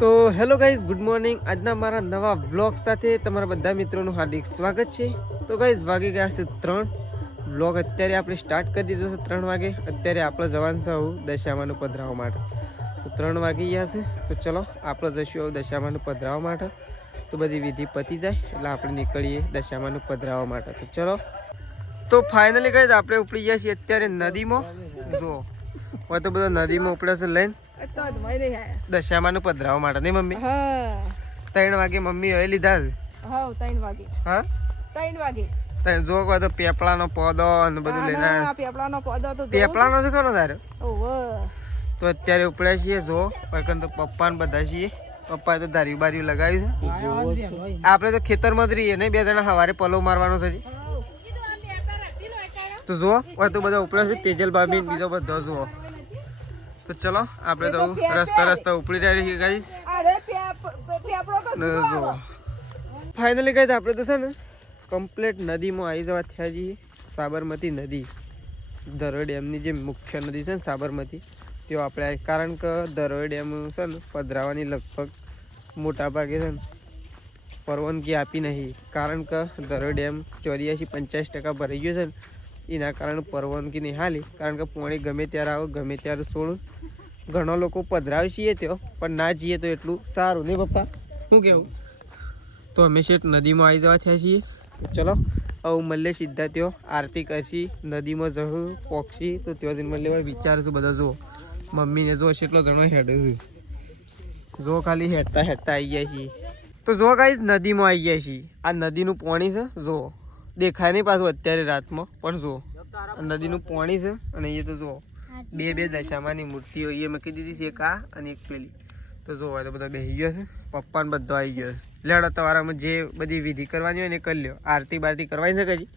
તો hello guys, good morning. આજના મારા નવા વ્લોગ સાથે તમારા બધા મિત્રોનું હાર્દિક સ્વાગત છે. તો ગાઈઝ વાગી ગયા છે 3. વ્લોગ અત્યારે આપણે સ્ટાર્ટ કરી દીધો છે 3 વાગે. અત્યારે આપણે જવાનું છે આવું દશામાનું પધરાવવા માટે. તો 3 વાગી ગયા છે. તો ચલો આપણે જઈશું આવું દશામાનું પધરાવવા માટે. તો બધી વિધિ પતી જાય એટલે આપણે નીકળીએ દશામાનું પધરાવવા માટે. તો ચલો. તો ફાઇનલી ગાઈઝ આપણે ઉપડી ગયા છીએ અત્યારે નદીમાં. જો હોય તો બધો નદીમાં ઉપડ્યા છે લઈને દશામાનું પધરાવવા માટે. નહીં મમ્મી? 3 વાગે મમ્મી હવે લીધા છે. હા 3 વાગે. હા 3 વાગે. જો કોઈ તો પેપળાનો પોદો અને બધું લઈને પેપળાનો પોદો તો પેપળાનો છે ખરો તારે? તો અત્યારે ઉપડ્યા છીએ. જો તો પપ્પા ને બધા છીએ. પપ્પાએ તો ધાર્યું બાર્યું લગાવ્યું છે. આપણે તો ખેતરમાં જ રહીએ ને, 2 જણા સવારે પલો મારવાનો છે. તો જો હોય તો બધા ઉપડ્યા છે. તેજલ ભાભી બીજો બધો જુઓ. તો ચલો આપણે તો રસ્તા ઉપડી રહ્યા છીએ ગાઈસ. જો ફાઇનલી ગાઈસ આપણે તો છે ને કમ્પ્લીટ નદીમાં આવી જવા થયા છીએ. સાબરમતી નદી, ધરોઈ ડેમની જે મુખ્ય નદી છે ને સાબરમતી, તેઓ આપણે કારણ કે ધરોઈ ડેમ છે ને પધરાવાની લગભગ મોટા ભાગે છે ને પરવાનગી આપી નહીં. કારણ કે ધરોઈ ડેમ 84-85% ભરાઈ ગયો છે ને, એના કારણે પરવાનગી નહીં હાલી. કારણ કે પાણી ગમે ત્યારે આવે ગમે ત્યારે છોડું. ઘણા લોકો પધરાવે છીએ ત્યાં, પણ ના જઈએ તો એટલું સારું નહીં પપ્પા? શું કહેવું? તો અમે શેઠ નદીમાં આવી જવા થયા છીએ. તો ચલો હવે મળીએ સીધા ત્યાં. આરતી કરશી, નદીમાં જવું પોક્ષી. તો ત્યાં જઈને મળે વિચારશું બધા. જુઓ મમ્મીને જો કેટલો ઘણો હેડે છે. જો ખાલી હેડતા આવી ગયા છીએ. તો જો ગાઈસ નદીમાં આવી ગયા છીએ. આ નદીનું પાણી છે. જો દેખાય નહીં પાછું અત્યારે રાતમાં, પણ જો નદીનું પાણી છે. અને એ તો જો બે દશામાની મૂર્તિઓ એ મૂકી દીધી છે, એક આ અને એક પેલી. તો જો તો બધા બેસી ગયો છે. પપ્પા ને બધો આવી ગયો છે. લેડો તમારામાં જે બધી વિધિ કરવાની હોય ને કરી લ્યો. આરતી બારતી કરવાની છે કજી?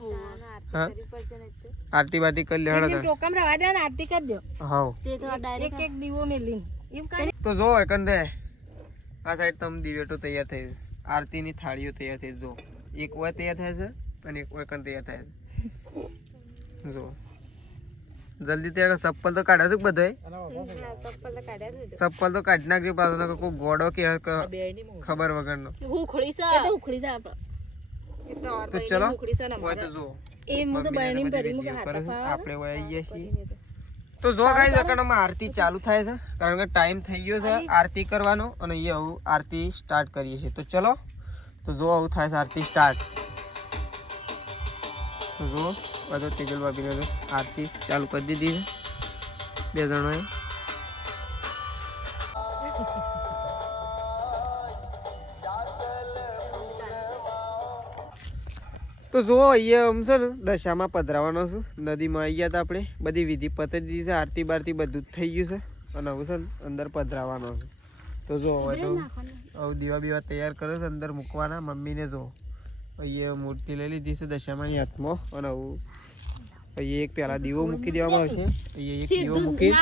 હા આરતી બારતી કરી લ્યો. તો જો એકંદરે આ સાઈડ તમે દિવેટો તૈયાર થઈ છે. આરતીની થાળીઓ તૈયાર થઈ. જો એક વાર તૈયાર થાય છે અને એક વાર તૈયાર થાય છે. જો જલ્દી ત્યાં ચપ્પલ તો કાઢ્યા છે બધા. ચપ્પલ તો કાઢી નાખજો પાછો, કોઈ ગોડો કે ખબર વગરનો. તો ચલો આપણે વહી છીએ. તો જો ગાઈસ અકણમાં આરતી ચાલુ થાય છે. કારણ કે ટાઈમ થઈ ગયો છે આરતી કરવાનો, અને એ હવે આરતી સ્ટાર્ટ કરીએ છીએ. તો ચલો તો જો આવું થાય છે આરતી સ્ટાર્ટ. તો જો બધો તેજલ ભાભીને આરતી ચાલુ કરી દીધી છે 2 જણોએ. તો જો અહીંયા આમ છે ને દશામાં પધરાવાનો છે. નદીમાં આવી ગયા હતા આપણે, બધી વિધિ પતી દીધી છે. આરતી બારતી બધું જ થઈ ગયું છે. અને હવે છે ને અંદર પધરાવાનો છે. તો જો હવે તો હવે દીવા બીવા તૈયાર કર્યો છે અંદર મૂકવાના. મમ્મીને જો અહીંયા મૂર્તિ લઈ લીધી છે દશામાની હાથમાં. અને હવે અહીંયા એક પેલા દીવો મૂકી દેવામાં આવશે. અહીંયા એક દીવો મૂકી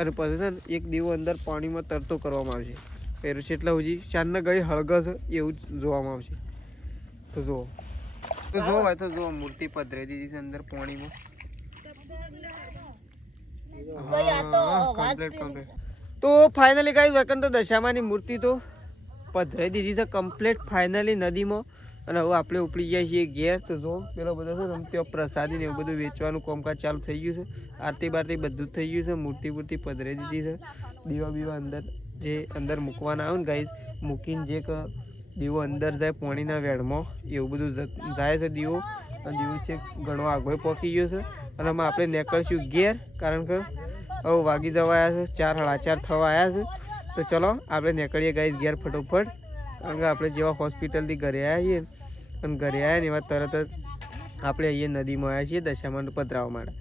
અને પછી છે ને એક દીવો અંદર પાણીમાં તરતો કરવામાં આવશે. પેલું છે એટલે હજી ચાંદના ગળી હળગસ એવું જ જોવામાં આવશે. તો જુઓ તો જો તો જો મૂર્તિ પધરાઈ દીધી છે અંદર પાણીમાં. તો ફાઇનલી ગાઈસ વેકન તો દશામાની મૂર્તિ તો પધરાઈ દીધી છે કમ્પ્લીટ ફાઇનલી નદીમાં. અને હવે આપણે ઉપડી ગયા છીએ ઘેર. તો જો પેલો બધો છે ને ત્યાં પ્રસાદી ને એવું બધું વેચવાનું કામકાજ ચાલુ થઈ ગયું છે. આરતી બારતી બધું જ થઈ ગયું છે. મૂર્તિ પધરાઈ દીધી છે. દીવા બીવા અંદર જે અંદર મૂકવાના આવે ને ગાઈસ, મૂકીને જે દીવો અંદર જાય પાણીના વેળમાં એવું બધું જાય છે દીવો. અને દીવો છે ઘણો આગળ પહોંચી ગયો છે. અને આમાં આપણે નીકળશું ઘેર. કારણ કે હવે વાગી જવા આવ્યા છે 4-4:30 થવા આવ્યા છે. તો ચલો આપણે નીકળીએ ગાઈસ ઘેર ફટોફટ. કારણ કે આપણે જેવા હોસ્પિટલથી ઘરે આવ્યા છીએ અને ઘરે આવ્યા ને એવા તરત જ આપણે અહીંયા નદીમાં આવ્યા છીએ દશામાનું પધરાવવા માટે.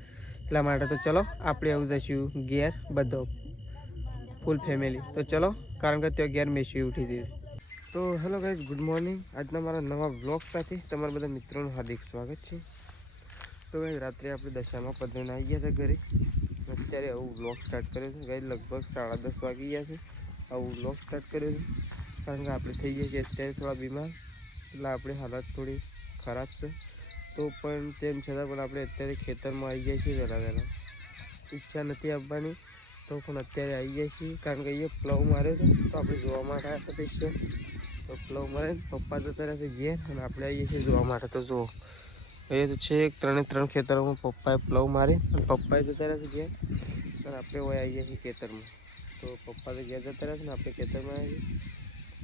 એટલા માટે તો ચલો આપણે આવું જઈશું ઘેર બધો ફૂલ ફેમિલી. તો ચલો કારણ કે ત્યાં ઘેર મેસી ઉઠી દીધી. તો હેલો ગાઈઝ, ગુડ મોર્નિંગ. આજના મારા નવા વ્લોગ સાથે તમારા બધા મિત્રોનું હાર્દિક સ્વાગત છે. તો ગાઈઝ રાત્રે આપણે દશામાં પધરાઈને આવી ગયા હતા ઘરે. અત્યારે આવું વ્લોગ સ્ટાર્ટ કર્યો છે ગાઈઝ. લગભગ 10:30 વાગી ગયા છે. આવું વ્લોગ સ્ટાર્ટ કર્યો છે કારણ કે આપણે થઈ ગયા છીએ અત્યારે થોડા બીમાર. એટલે આપણે હાલત થોડી ખરાબ છે. તો પણ તેમ છતાં પણ આપણે અત્યારે ખેતરમાં આવી ગયા છીએ વહેલા. ઈચ્છા નથી આવવાની તો પણ અત્યારે આવી ગયા છીએ કારણ કે અહીંયા પ્લવ માર્યો છે તો આપણે જોવા માટે આવ્યા હતા સ્પેશિયલ. તો પ્લવ મારે પપ્પા જતા રહ્યા છે ઘેર અને આપણે આવીએ છીએ જોવા માટે. તો જુઓ અહીંયા તો છે 3 ખેતરોમાં પપ્પાએ પ્લવ મારી અને પપ્પાએ જતા રહ્યા છે ઘેર અને આપણે હોય આવીએ છીએ ખેતરમાં. તો પપ્પા તો ઘેર જતા રહ્યા છે ને આપણે ખેતરમાં આવીએ.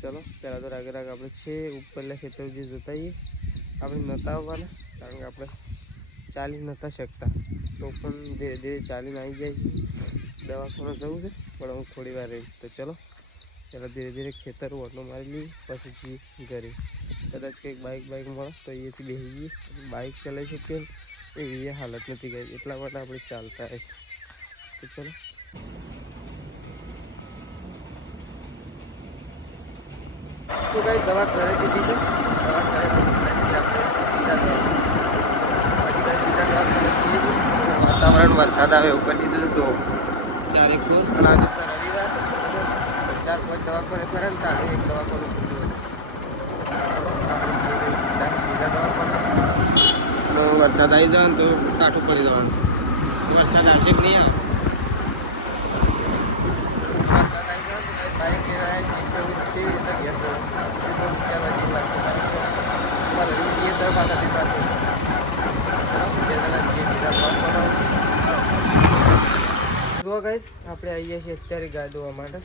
ચલો પહેલાં તો રાગે આપણે છે ઉપરના ખેતર જે જતા આવીએ. આપણે નહોતા આવવાના કારણ કે આપણે ચાલી નહોતા શકતા તો પણ ધીરે ધીરે ચાલીને આવી જાય છે. દવાખાને જવું છે પણ હું થોડી વાર રહી. તો ચલો પહેલાં ધીરે ધીરે ખેતર ઓટલો મારી લઈએ પછી જઈએ ઘરે. કદાચ કંઈક બાઇક મળે તો અહીંયાથી બેસી જઈએ. બાઇક ચલાવી શકીએ એવી હાલત નથી ગઈ એટલા માટે આપણે ચાલતા રહે. તો ચલો તો કઈ દવા ઘરે દીધી છે. દવા ઘરે વાતાવરણ વરસાદ આવે એવું કરી દીધું છે. 4 1 અને આજે રવિવાર 4 5 દવાખાને ફરે ને તારે એક દવાખાનું ખુલ્લું હતું. વરસાદ આવી જવાનું તો કાઠું પડી જવાનું. વરસાદ આવશે કે નહીં આવે. વરસાદ આવી જવાનું તો બાઇક ઘેર ઘેર જો ગાઈસ આપણે આવીએ છીએ અત્યારે ગાય દોવા માટે.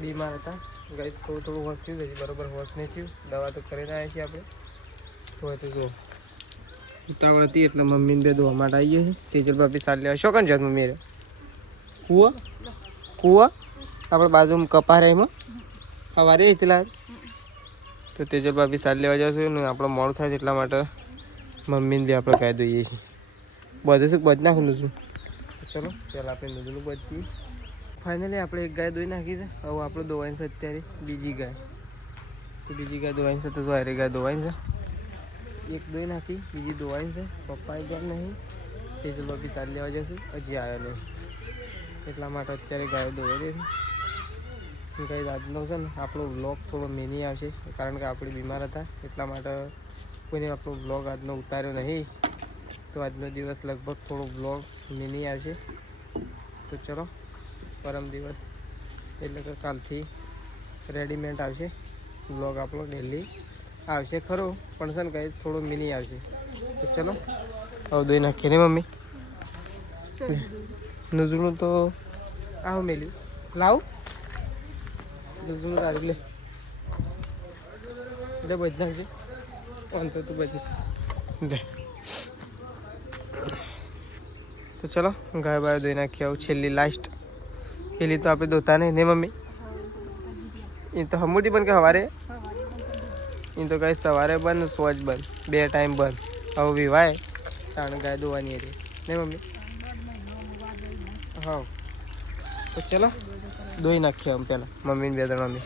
બીમાર હતા ગાઈસ, થોડું હોશ થયું છે, બરાબર હોશ નહીં થયું. દવા તો કરીને આવ્યા છીએ આપણે. તો જો ઉતાવળ હતી એટલે મમ્મીને બે દોવા માટે આવીએ છીએ. તેજલ ભાભી સાર લેવા શું કન જાત મમ્મી રે કૂવા આપણે બાજુમાં કપારે એમાં સવારે એટલા તો તેજલ ભાભી સાર લેવા જશું ને આપણે મોડું થાય એટલા માટે મમ્મીને બી આપણે ગાય દઈએ છીએ. બધું શું બધ નાખું છું. ચલો પહેલાં આપણે નદીનું બધી ફાઇનલી આપણે એક ગાય દોઈ નાખી છે. હવે આપણે દોવાની છે અત્યારે બીજી ગાય. તો બીજી ગાય દોવાની છે તો જો હારી ગાય દોવાની છે. એક દોઈ નાખી બીજી દોવાની છે. પપ્પાએ ગયા નહીં તેજલ ભાભી સાર લેવા જશું હજી આવ્યો નહીં એટલા માટે અત્યારે ગાયો દોવાઈ દે છે. ગાય આજનો છે ને આપણો વ્લોગ થોડો મિની આવશે કારણ કે આપણે બીમાર હતા એટલા માટે કોઈને આપણો વ્લોગ આજનો ઉતાર્યો નહીં. તો આજનો દિવસ લગભગ થોડો વ્લોગ મિની આવશે. તો ચલો પરમ દિવસ એટલે કે કાલથી રેડીમેડ આવશે વ્લોગ આપણો. ડેલી આવશે ખરો પણ છે ને કંઈ થોડો મિની આવશે. તો ચલો હવે દોઈ નાખીએ ને મમ્મી. નજરું તો આવ મેલ્યું લાવ નજરું તારી લે એટલે બધી નાખજે વાંધો તું બધી લે. તો ચલો ગાય બાય દોઈ નાખી. આવું છેલ્લી લાસ્ટ પેલી તો આપણે દોતા નહીં ને મમ્મી. એ તો હમુટી પણ કે સવારે એ તો કાંઈ સવારે બંધ સોજ બંધ 2 ટાઈમ બંધ. હવે વિવાય તાણ ગાય દોવાની હતી ને મમ્મી. હા તો ચલો દોઈ નાખીએ આમ પહેલાં મમ્મીને 2 ત્રણ મમ્મી.